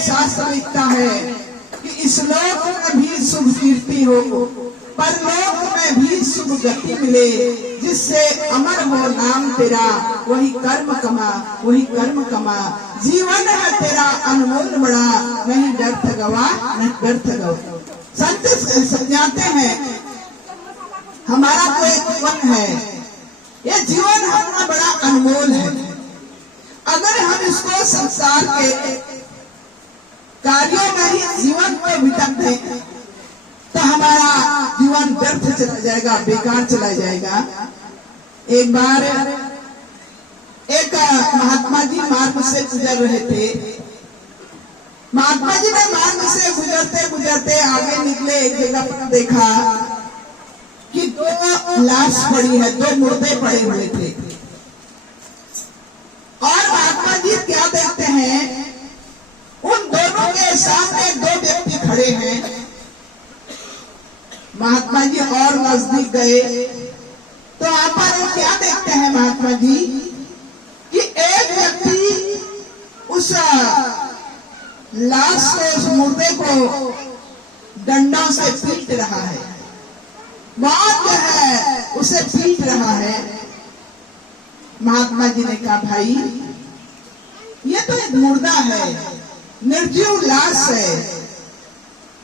शास्त्र लिखता है कि इस लोक में भी शुभ कीर्ति हो, परलोक में भी शुभ गति मिले, जिससे अमर हो नाम तेरा, वही कर्म कमा, वही कर्म कमा। जीवन है तेरा अनमोल बड़ा, नहीं व्यर्थ गवा नहीं व्यर्थ गवा। संत समझाते हैं हमारा कोई जीवन है, ये जीवन हमारा बड़ा अनमोल है। अगर हम इसको संसार के कार्यों में ही जीवन को बिता दें तो हमारा जीवन व्यर्थ चला जाएगा, बेकार चला जाएगा। एक बार एक महात्मा जी मार्ग से गुजर रहे थे। महात्मा जी ने मार्ग से गुजरते गुजरते आगे निकले, एक जगह पर देखा कि दो लाश पड़ी है, दो मुर्दे पड़े हुए थे। और महात्मा जी क्या देखते हैं, उन दोनों के सामने दो व्यक्ति खड़े हैं। महात्मा जी और नजदीक गए तो यहाँ पर वो क्या देखते हैं महात्मा जी कि एक व्यक्ति उस लाश को, उस मुर्दे को डंडों से पीट रहा है, बहुत जो है उसे पीट रहा है। महात्मा जी ने कहा भाई ये तो एक मुर्दा है, निर्जीव लाश है,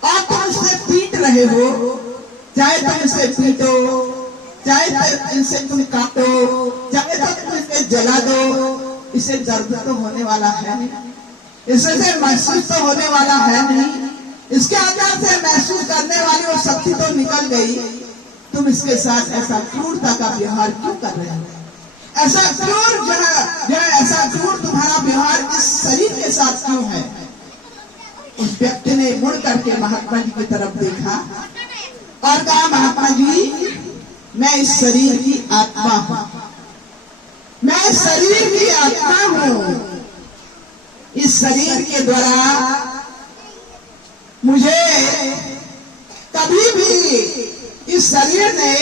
और तुम उसे पीट रहे हो। चाहे तुम इसे पीटो, चाहे इसे तुम काटो, चाहे तुम इसे जला दो, इसे दर्द तो होने वाला है नहीं, इससे महसूस तो होने वाला है नहीं, इसके अंदर से महसूस करने वाली वो शक्ति तो निकल गई। तुम इसके साथ ऐसा क्रूरता का व्यवहार क्यों कर रहे हो? ऐसा क्रूर जो है ऐसा क्रूर तुम्हारा व्यवहार इस शरीर के साथ क्यों है? उस व्यक्ति ने मुड़ करके महात्मा जी की तरफ देखा और कहा महात्मा जी मैं इस शरीर की आत्मा हूं, मैं शरीर की आत्मा हूं। इस शरीर के द्वारा मुझे कभी भी इस शरीर ने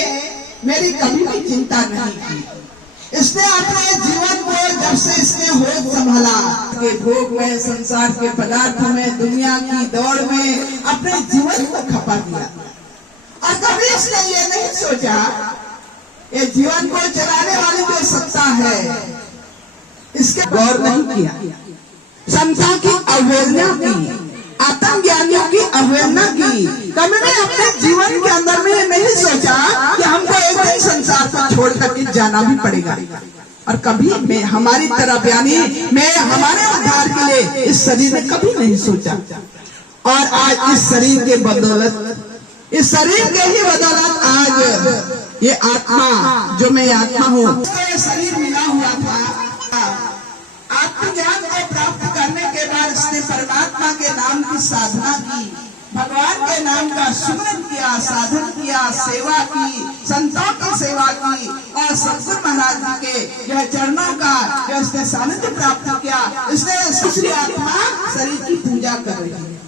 मेरी कभी भी चिंता नहीं की। इसने अपने जीवन को जब से इसने होश संभाला, के भोग में, संसार के पदार्थों में, दुनिया की दौड़ में अपने जीवन को खपा दिया। और कभी इसने ये नहीं सोचा ये जीवन को चलाने वाली जो सत्ता है इसके गौर नहीं किया, संतों की अवहेलना की, आत्मज्ञानियों की अवहेलना की। कभी भी अपने जीवन के अंदर में नहीं सोचा कि हमको एक दिन संसार को छोड़ करके जाना भी पड़ेगा। और कभी हमारी तरफ यानी मैं हमारे उद्धार के लिए इस शरीर ने कभी नहीं सोचा। और आज इस शरीर के बदौलत, इस शरीर के ही बदौलत आज ये आत्मा जो मैं आत्मा हूँ, ये शरीर मिला हुआ था। आत्मज्ञान को प्राप्त करने के बाद इसने परमात्मा के नाम की साधना की, भगवान के नाम का सुमरन किया, साधन किया, सेवा की, संतों की सेवा की, और सतगुरु महाराज जी के यह चरणों का जो इसने सानिध्य प्राप्त किया। इसने दूसरी आत्मा शरीर की पूजा कर रही है।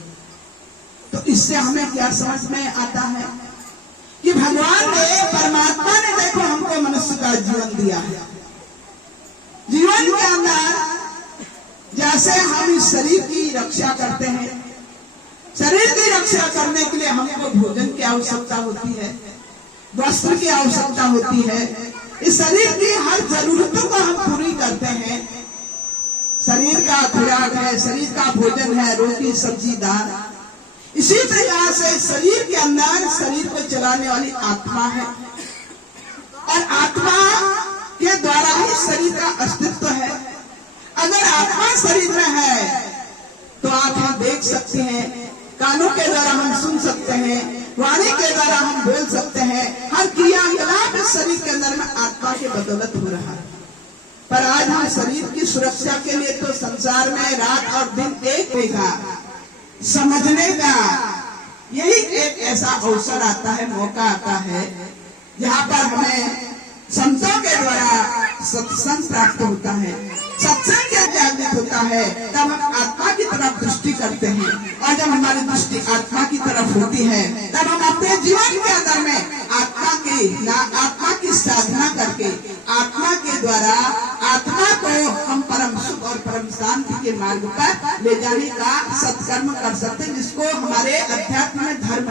तो इससे हमें क्या समझ में आता है कि भगवान ने, परमात्मा ने देखो हमको मनुष्य का जीवन दिया है। जीवन के अंदर जैसे हम इस शरीर की रक्षा करते हैं, शरीर की रक्षा करने के लिए हमको भोजन की आवश्यकता होती है, वस्त्र की आवश्यकता होती है, इस शरीर की हर जरूरतों को हम पूरी करते हैं। शरीर का खुराक है, शरीर का भोजन है, रोटी सब्जी दाल। इसी प्रकार से शरीर के अंदर शरीर को चलाने वाली आत्मा है, और आत्मा के द्वारा ही शरीर का अस्तित्व है। अगर आत्मा शरीर में है तो आंखें देख सकते हैं, कानों के द्वारा हम सुन सकते हैं, वाणी के द्वारा हम बोल सकते हैं। हर क्रियाकलाप इस शरीर के अंदर में आत्मा के बदौलत हो रहा है। पर आज हम शरीर की सुरक्षा के लिए तो संसार में रात और दिन एक होगा, समझने का यही एक ऐसा अवसर आता है, मौका आता है, जहाँ पर हमें संतों के द्वारा सत्संग प्राप्त होता है, सत्संग के जागृत होता है। तब हम आत्मा की तरफ दृष्टि करते हैं, और जब हमारी दृष्टि आत्मा की तरफ होती है तब हम अपने जीवन के अंदर में आत्मा की साधना करके, आत्मा के द्वारा आत्मा को हम परम सुख और परम शांति के मार्ग पर ले जाने का सत्कर्म कर सकते हैं, जिसको हमारे अध्यात्म में धर्म